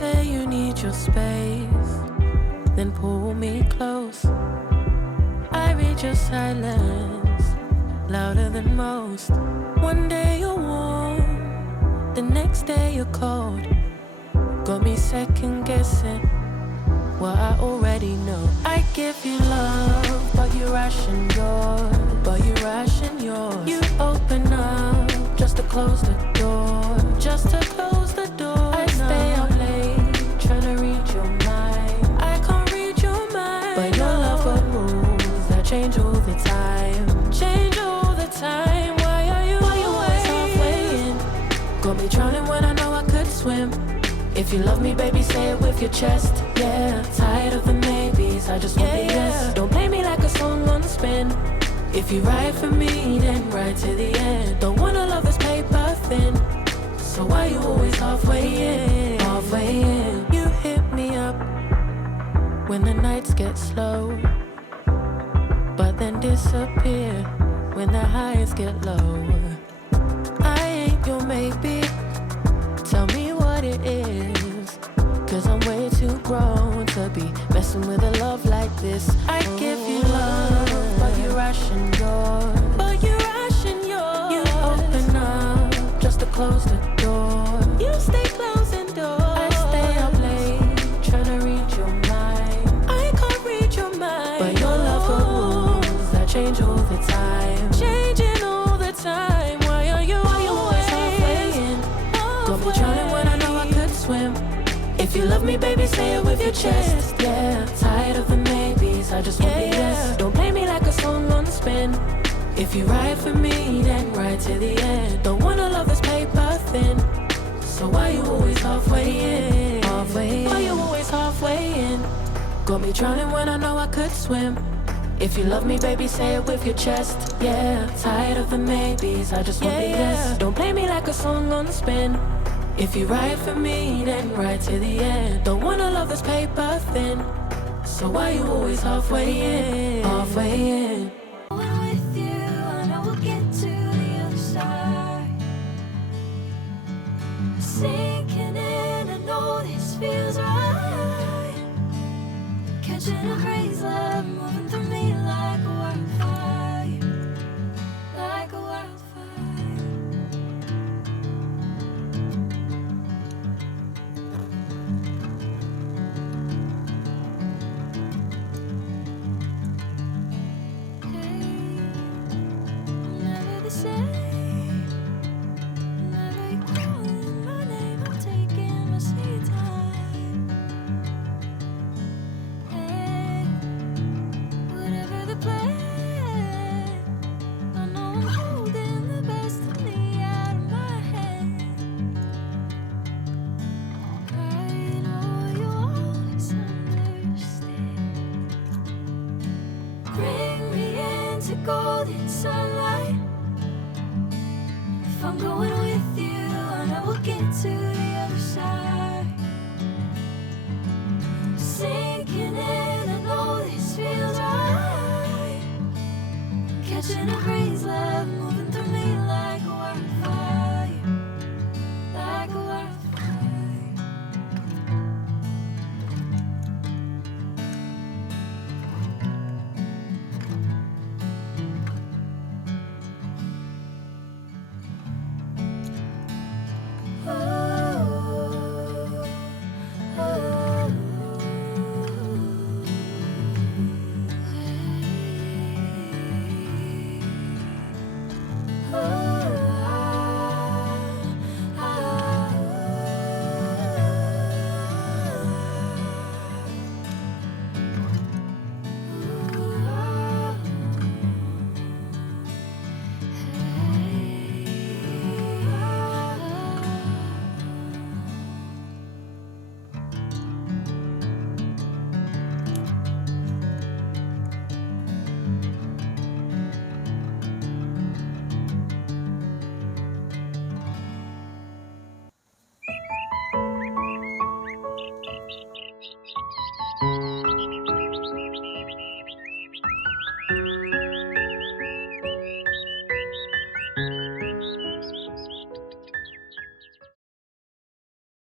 say you need your space, then pull me close. I read your silence, louder than most. One day you're warm, the next day you're cold. Got me second guessing what I already know. I give you love, but you ration yours. You open up just to close the door. I stay up late, trying to read your mind. I can't read your mind, but your love got rules that change all the time. Why are you always halfway in? Got me drowning when I know I could swim. If you love me, baby, say it with your chest. Yeah, tired of the maybes, I just want the yes. Don't play me like a song on spin. If you ride for me, then ride to the end. Don't wanna love this paper thin. So why you always halfway in? You hit me up when the nights get slow, but then disappear when the highs get low. I ain't your maybe, tell me what it is, 'cause I'm way too grown to be messing with a love like this. I give you love, but you ration yours. You open up just to close the door. You stay closing doors. I stay up late, trying to read your mind. I can't read your mind, but your love got rules that change all the time. Why are you always halfway in? Got me drowning when I know I could swim. If you love me, baby, say it with your chest. Yeah, tired of the maybes, I just want the yes. Don't play me like a song on spin. If you ride for me, then ride to the end. Don't wanna love this paper thin. So why you always halfway in? Why you always halfway in? Got me drowning when I know I could swim. If you love me, baby, say it with your chest. Yeah, tired of the maybes, I just want the yes. Don't play me like a song on spin. If you ride for me, then ride to the end. Don't wanna love this paper thin. So why you always halfway in? When with you, I know we'll get to the other side. Sinking in, I know this feels right. Catching a crazy love, moving through me like a wildfire. Like a wildfire. Never the same. Never you calling my name, I'm taking my sweet time. Hey, whatever the plan, I know I'm holding the best of me out of my hand. I know you always understand. Bring me into golden sunlight. If I'm going with you, I know we'll get to the other side.